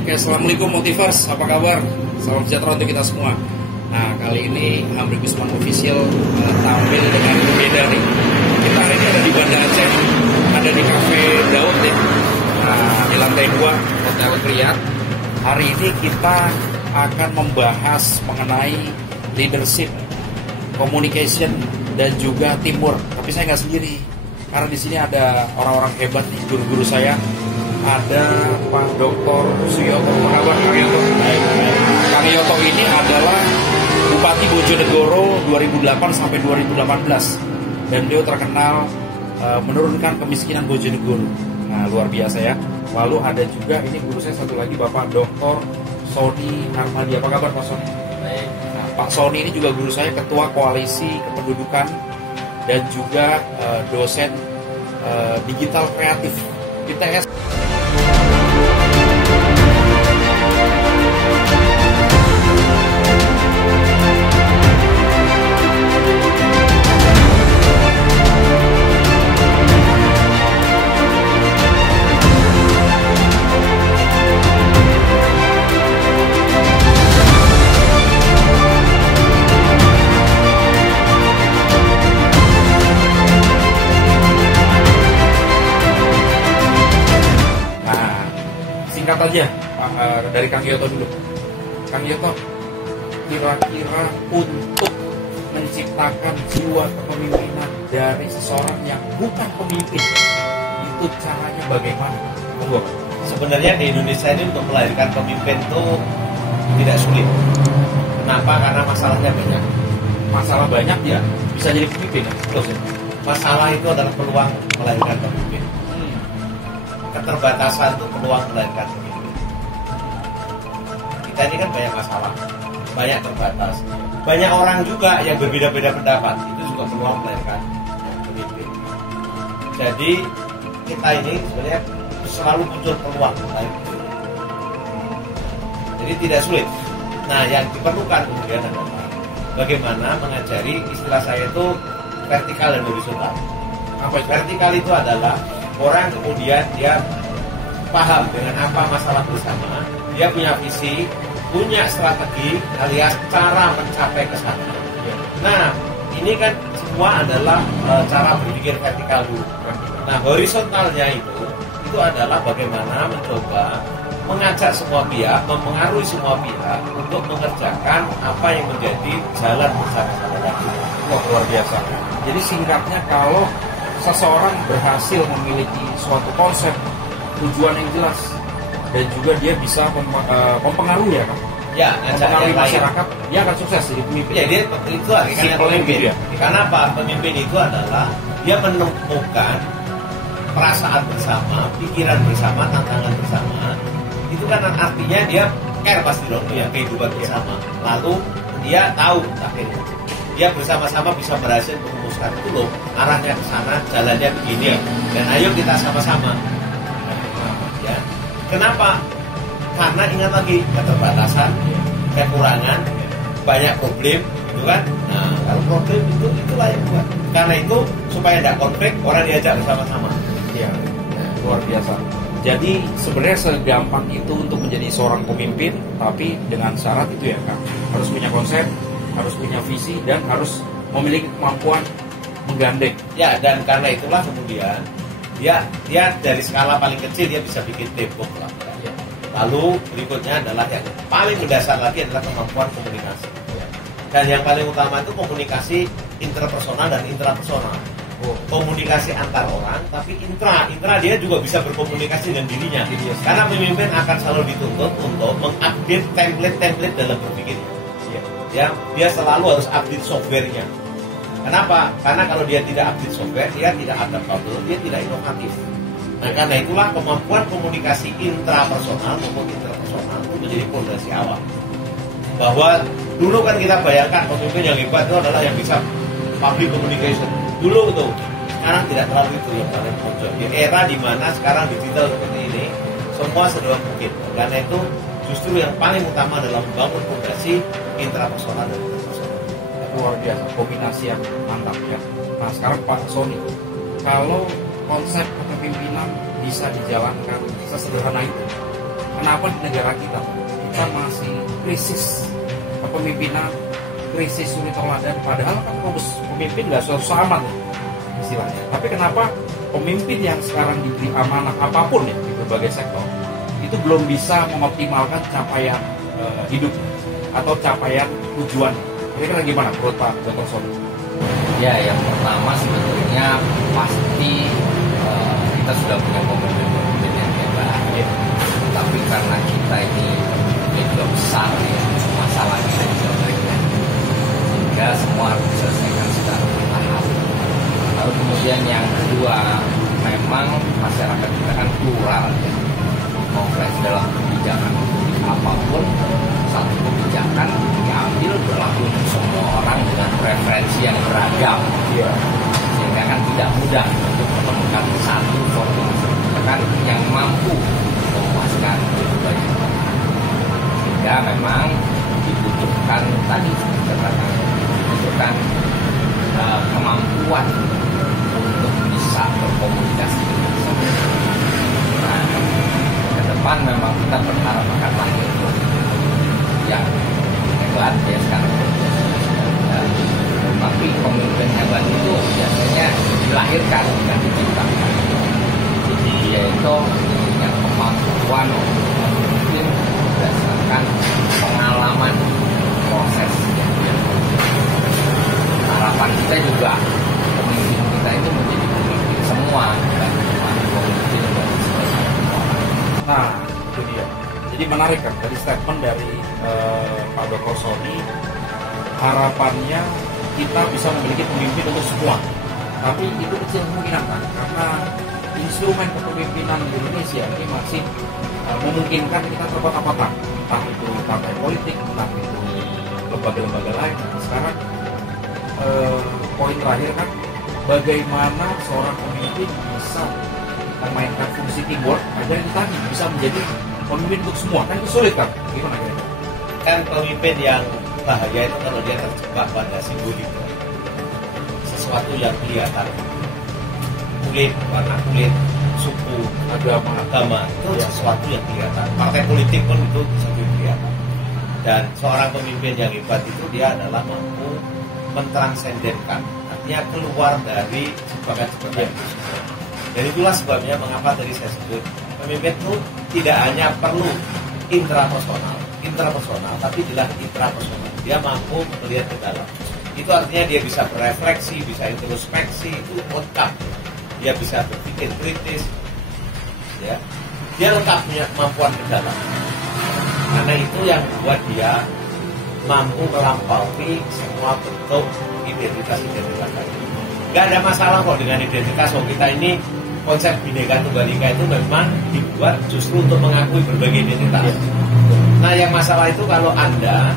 Oke, assalamualaikum Motivers, apa kabar? Salam sejahtera untuk kita semua. Nah, kali ini Hamri Gusman Official tampil dengan berbeda nih. Kita hari ini ada di Banda Aceh, ada di Cafe Daud nih. Nah, di lantai 2 Hotel Riyadh. Hari ini kita akan membahas mengenai leadership, communication, dan juga teamwork. Tapi saya nggak sendiri, karena di sini ada orang-orang hebat nih, guru-guru saya. Ada Pak Dr. Suyoto. Apa kabar Kang Yoto? Kang Yoto ini adalah Bupati Bojonegoro 2008 sampai 2018 dan beliau terkenal menurunkan kemiskinan Bojonegoro. Nah, luar biasa ya. Lalu ada juga ini guru saya satu lagi, Bapak Dr. Sony Armadi. Apa kabar Pak Sony? Baik. Nah, Pak Sony ini juga guru saya, Ketua Koalisi Kependudukan dan juga dosen digital kreatif ITS. Singkat aja dari Kang Yoto dulu. Kang Yoto, kira-kira untuk menciptakan jiwa kepemimpinan dari seseorang yang bukan pemimpin, itu caranya bagaimana? Sebenarnya di Indonesia ini untuk melahirkan pemimpin itu tidak sulit. Kenapa? Karena masalahnya banyak. Masalah banyak ya bisa jadi pemimpin. Terus, masalah itu adalah peluang melahirkan pemimpin. Keterbatasan itu peluang melahirkan pemimpin. Kita ini kan banyak masalah, banyak terbatas. Banyak orang juga yang berbeda-beda pendapat, itu juga peluang melahirkan pemimpin. Jadi kita ini sebenarnya selalu muncul peluang melahirkan. Jadi tidak sulit. Nah, yang diperlukan kemudian adalah bagaimana mengajari, istilah saya itu vertikal dan horizontal. Apa itu? Vertikal itu adalah orang kemudian dia paham dengan apa masalah bersama, dia punya visi, punya strategi alias cara mencapai ke sana. Nah, ini kan semua adalah cara berpikir vertikal dulu. Nah, horizontalnya itu adalah bagaimana mencoba mengajak semua pihak, mempengaruhi semua pihak untuk mengerjakan apa yang menjadi jalan bersama-sama tadi. Wah, luar biasa. Jadi singkatnya, kalau seseorang berhasil memiliki suatu konsep, tujuan yang jelas, dan juga dia bisa mempengaruhi ya kan? Ya, mempengaruhi masyarakat, dia akan sukses jadi pemimpin. Ya, dia itu artinya pemimpin. Ya. Karena apa? Pemimpin itu adalah dia menemukan perasaan bersama, pikiran bersama, tantangan bersama. Itu kan artinya dia care pasti dong ya kehidupan bersama. Lalu dia tahu akhirnya dia bersama-sama bisa berhasil merumuskan itu loh, arahnya ke sana, jalannya begini, dan ayo kita sama-sama. Ya, kenapa? Karena ingat lagi keterbatasan, kekurangan, banyak problem, gitu kan? Nah, kalau problem itulah yang buat. Karena itu supaya tidak konflik, orang diajak bersama-sama. Ya, luar biasa. Jadi sebenarnya segampang itu untuk menjadi seorang pemimpin, tapi dengan syarat itu ya Kak, harus punya konsep, harus punya visi, dan harus memiliki kemampuan menggandeng. Ya, dan karena itulah kemudian dia dari skala paling kecil dia bisa bikin tembok lah. Ya. Lalu berikutnya adalah yang paling mendasar lagi adalah kemampuan komunikasi. Ya. Dan yang paling utama itu komunikasi interpersonal dan intrapersonal. Komunikasi antar orang, tapi intra dia juga bisa berkomunikasi dengan dirinya. Karena pemimpin akan selalu dituntut untuk mengupdate template dalam berpikirnya. Ya, dia selalu harus update softwarenya. Kenapa? Karena kalau dia tidak update software, dia tidak adaptable, dia tidak inovatif. Nah, karena itulah kemampuan komunikasi intrapersonal maupun interpersonal itu menjadi fondasi awal. Bahwa dulu kan kita bayangkan pemimpin yang hebat itu adalah yang bisa public communication. Dulu tuh, sekarang tidak terlalu itu yang paling muncul. Di era di mana sekarang digital seperti ini, semua serba mungkin. Karena itu justru yang paling utama adalah membangun fondasi intrapersonal dan interpersonal. Luar biasa, kombinasi yang mantap ya. Nah, sekarang Pak Sony, kalau konsep kepemimpinan bisa dijalankan sesederhana itu, kenapa di negara kita masih krisis kepemimpinan, krisis suri teladan, padahal kan pemimpin nggak sama nih istilahnya. Tapi kenapa pemimpin yang sekarang diberi amanah apapun ya di berbagai sektor itu belum bisa mengoptimalkan capaian hidup atau capaian tujuan? Kira-kira gimana menurut Pak Dr. Sony? Ya, yang pertama sebetulnya pasti kita sudah punya pemimpin yang hebat, ya. Tapi karena kita ini juga besar ya, masalah kita juga banyak, sehingga semua harus diselesaikan secara bertahap. Lalu kemudian yang kedua, memang masyarakat kita kan plural ya, kompleks dalam kebijakan apapun. Satu kebijakan diambil berlaku untuk semua orang dengan preferensi yang beragam, ya. Sehingga kan tidak mudah untuk menemukan satu formulasi kebijakan yang mampu memuaskan banyak orang. Sehingga memang dibutuhkan tadi dibutuhkan kemampuan untuk bisa berkomunikasi dengan semua. Nah, ke depan memang kita berharap akan lahir yang hebat ya sekarang. Tapi pemimpin hebat itu biasanya dilahirkan, bukan diciptakan. Jadi dia itu punya kemampuan untuk memimpin berdasarkan pengalaman proses yang dia lakukan. Harapan kita juga pemimpin kita itu menjadi pemimpin semua, bukan cuma pemimpin dari sebagian orang. Nah, itu dia. Jadi menarik kan dari statement dari Pak Dr. Sony, harapannya kita bisa memiliki pemimpin untuk semua. Tapi itu kecil kemungkinan kan, karena instrumen kepemimpinan di Indonesia ini masih memungkinkan kita terkotak-kotak, entah itu partai politik, entah itu lembaga-lembaga lain. Sekarang poin terakhir kan, bagaimana seorang pemimpin bisa memainkan fungsi teamwork agar itu tadi bisa menjadi pemimpin untuk semua. Kan itu sulit kan? Gimana kira-kira? Kan pemimpin yang bahaya itu kalau dia terjebak pada simbolik, sesuatu yang kelihatan, kulit, warna kulit, suku, agama itu ya, sesuatu yang kelihatan. Partai politik pun itu bisa kelihatan. Dan seorang pemimpin yang hebat itu dia adalah mampu mentransendenkan, artinya keluar dari jebakan-jebakan itu semua. Dan itulah sebabnya mengapa tadi saya sebut pemimpin itu tidak hanya perlu intrapersonal, tapi juga intrapersonal. Dia mampu melihat ke dalam. Itu artinya dia bisa berefleksi, bisa introspeksi, itu lengkap. Dia bisa berpikir kritis, ya. Dia lengkap punya kemampuan ke dalam. Karena itu yang membuat dia mampu melampaui semua bentuk identitas tadi. Gak ada masalah kok dengan identitas. Kita ini konsep Bhinneka Tunggal Ika itu memang dibuat justru untuk mengakui berbagai identitas. Nah, yang masalah itu kalau Anda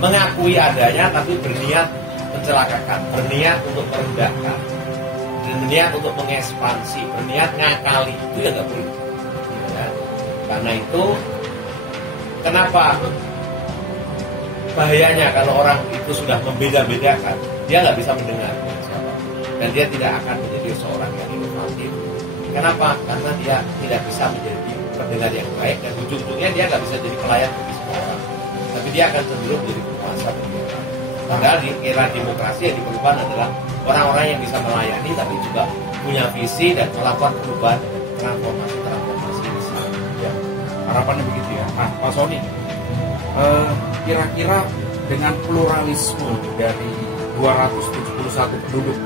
mengakui adanya tapi berniat mencelakakan, berniat untuk merendahkan, berniat untuk mengekspansi, berniat ngakali, itu ya nggak boleh. Ya. Karena itu, kenapa bahayanya kalau orang itu sudah membeda-bedakan, dia nggak bisa mendengar siapa, dan dia tidak akan menjadi seorang yang inovatif. Kenapa? Karena dia tidak bisa menjadi pendengar yang baik, dan ujung-ujungnya dia nggak bisa jadi pelayan bagi semua orang, tapi dia akan cenderung menjadi penguasa bagi orang. Padahal di era demokrasi yang diperlukan adalah orang-orang yang bisa melayani, tapi juga punya visi dan melakukan perubahan dan transformasi besar. Ya, harapannya begitu ya. Nah, Pak Sony, kira-kira dengan pluralisme dari 271 penduduk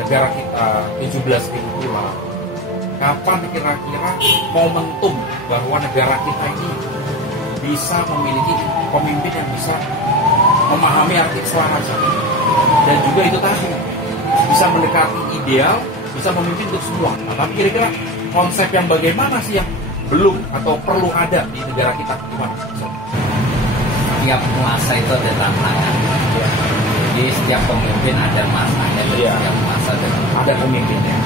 negara kita 17.000 pulau, kapan kira-kira momentum bahwa negara kita ini bisa memiliki pemimpin yang bisa memahami arti keselarasan dan juga itu tadi bisa mendekati ideal, bisa memimpin untuk semua. Nah, tapi kira-kira konsep yang bagaimana sih yang belum atau perlu ada di negara kita? Gimana? Setiap masa itu ada tantangan. Ya. Jadi setiap pemimpin ada masanya, ya. Setiap masa ada pemimpinnya.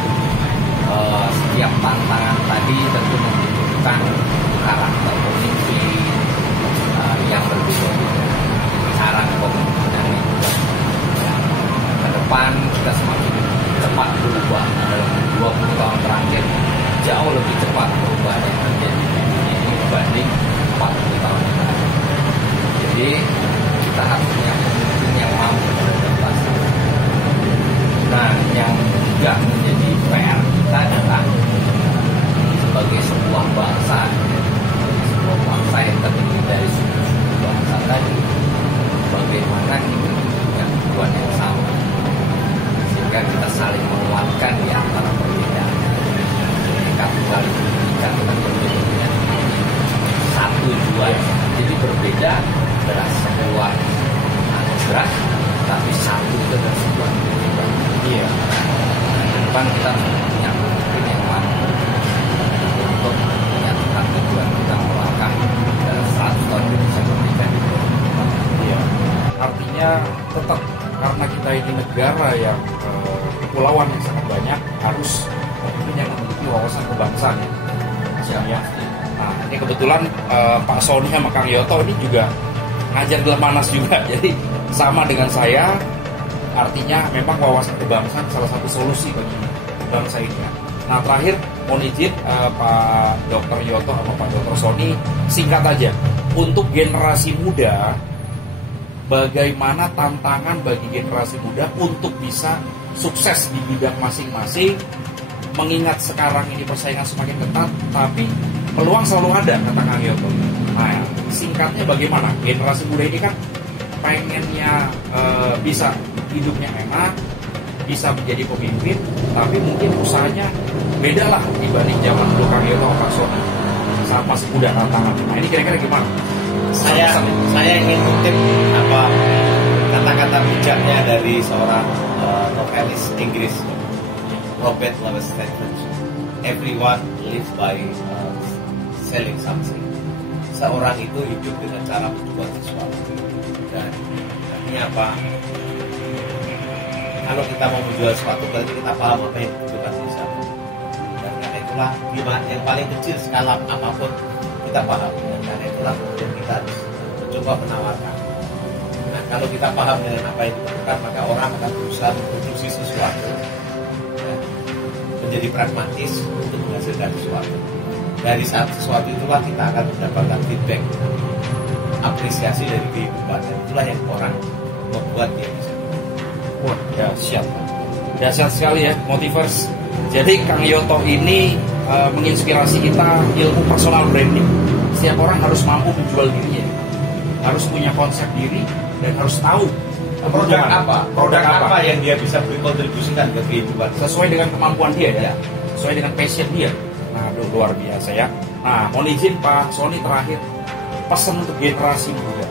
Setiap tantangan tadi tentu membutuhkan karakter pemimpin yang berbeda-beda, cara kepemimpinannya juga. Ke depan kita semakin cepat berubah. Dalam 20 tahun terakhir jauh lebih cepat berubah yang terjadi di dunia ini. dua. Jadi berbeda adalah sebuah anugerah, tapi satu itu adalah sebuah kewajiban. Iya. Depan kita punya pemimpin yang mampu untuk menyatukan tujuan kita melangkah dalam 100 tahun Indonesia merdeka. Iya. Artinya tetap karena kita ini negara yang kepulauan yang sangat banyak, harus pemimpin yang memiliki wawasan kebangsaan ya. Nah, ini kebetulan Pak Sony sama Kang Yoto ini juga ngajar di Lemhanas juga, jadi sama dengan saya. Artinya memang wawasan kebangsaan salah satu solusi bagi bangsa ini. Nah, terakhir mohon izin Pak Dr. Yoto sama Pak Dr. Sony, singkat aja untuk generasi muda, bagaimana tantangan bagi generasi muda untuk bisa sukses di bidang masing-masing, mengingat sekarang ini persaingan semakin ketat, tapi peluang selalu ada, kata Kang Yoto. Nah, singkatnya bagaimana? Generasi muda ini kan pengennya bisa hidupnya enak, bisa menjadi pemimpin, tapi mungkin usahanya beda lah dibanding zaman dulu Kang Yoto sama Pak Sony. Saat masih muda tantangan. Nah, ini kira-kira gimana? Saya ingin kutip kata-kata bijaknya dari seorang novelis Inggris, Robert Louis Stevenson. Everyone lives by selling something. Seorang itu hidup dengan cara menjual sesuatu. Dan artinya apa? Kalau kita mau menjual sesuatu, berarti kita paham apa yang dibutuhkan bisa. Dan karena itulah yang paling kecil skala apapun kita paham. Dan karena itulah kemudian kita harus mencoba menawarkan. Nah, kalau kita paham dengan apa yang dibutuhkan, maka orang akan berusaha memproduksi sesuatu, ya, menjadi pragmatis untuk menghasilkan sesuatu. Dari saat sesuatu itulah kita akan mendapatkan feedback, apresiasi dari kehidupan. Dan itulah yang orang membuat dia bisa. Wah, dahsyat. Dahsyat sekali ya, Motivers. Jadi Kang Yoto ini menginspirasi kita ilmu personal branding. Setiap orang harus mampu menjual dirinya, harus punya konsep diri, dan harus tahu produk apa yang dia bisa berkontribusikan ke kehidupan sesuai dengan kemampuan dia ya, sesuai dengan passion dia. Nah, luar biasa ya. Nah, mohon izin Pak Sony, terakhir pesan untuk generasi muda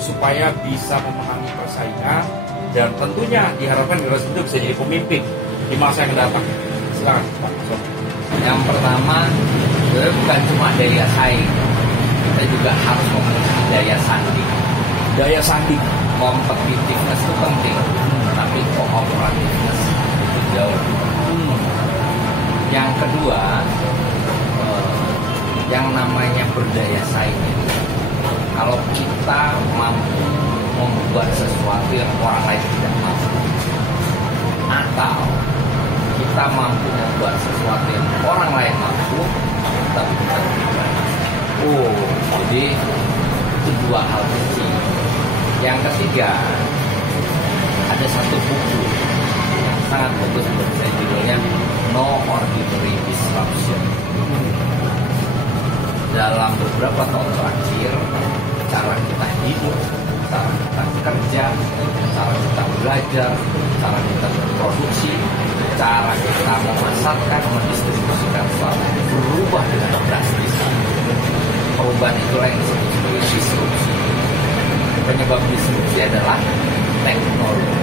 supaya bisa memenangi persaingan dan tentunya diharapkan generasi muda bisa jadi pemimpin di masa yang datang. Silakan Pak Sony. Yang pertama, sebenarnya bukan cuma daya saing, kita juga harus memiliki daya sanding. Daya sanding, Competitiveness itu penting, tapi cooperativeness itu jauh lebih penting. Yang kedua, yang namanya berdaya saing itu, kalau kita mampu membuat sesuatu yang orang lain tidak mampu, atau kita mampu membuat sesuatu yang orang lain mampu, tapi kita tidak. Jadi itu dua hal kecil. Yang ketiga, ada satu buku yang sangat bagus menurut saya, judulnya No Ordinary Disruption. Dalam beberapa tahun terakhir, cara kita hidup, cara kita kerja, cara kita belajar, cara kita berproduksi, cara kita memasarkan, mendistribusikan sesuatu berubah dengan drastis. Perubahan itulah yang disebut sebagai disrupsi. Penyebab disrupsi adalah teknologi,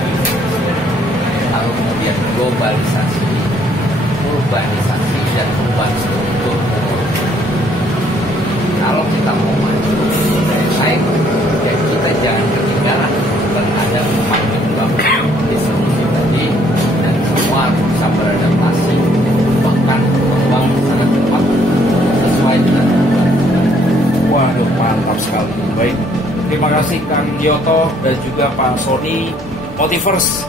lalu kemudian globalisasi, urbanisasi, dan perubahan struktur. Kalau kita mau maju dari saing, ya kita jangan ketinggalan terhadap penyebab disrupsi tadi, dan semua bisa beradaptasi, bahkan berkembang sangat cepat sesuai dengan. Waduh, mantap sekali. Baik, terima kasih Kang Yoto dan juga Pak Sony. Motivers,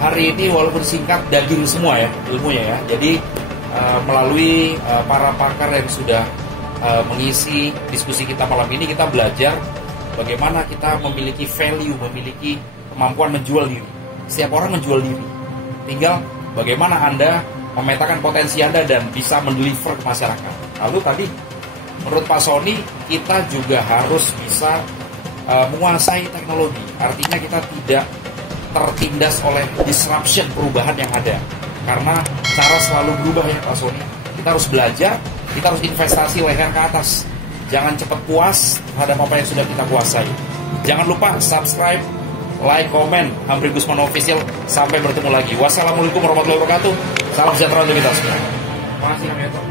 hari ini walaupun singkat, daging semua ya ilmunya ya. Jadi melalui para pakar yang sudah mengisi diskusi kita malam ini, kita belajar bagaimana kita memiliki value, memiliki kemampuan menjual diri. Setiap orang menjual diri. Tinggal bagaimana Anda memetakan potensi Anda dan bisa mendeliver ke masyarakat. Lalu tadi menurut Pak Sony, kita juga harus bisa menguasai teknologi. Artinya kita tidak tertindas oleh disruption perubahan yang ada. Karena cara selalu berubah ya Pak Sony. Kita harus belajar, kita harus investasi leher ke atas. Jangan cepat puas terhadap apa yang sudah kita kuasai. Jangan lupa subscribe, like, komen Hamri Gusman Official. Sampai bertemu lagi. Wassalamualaikum warahmatullahi wabarakatuh. Salam sejahtera untuk kita semua. Terima kasih.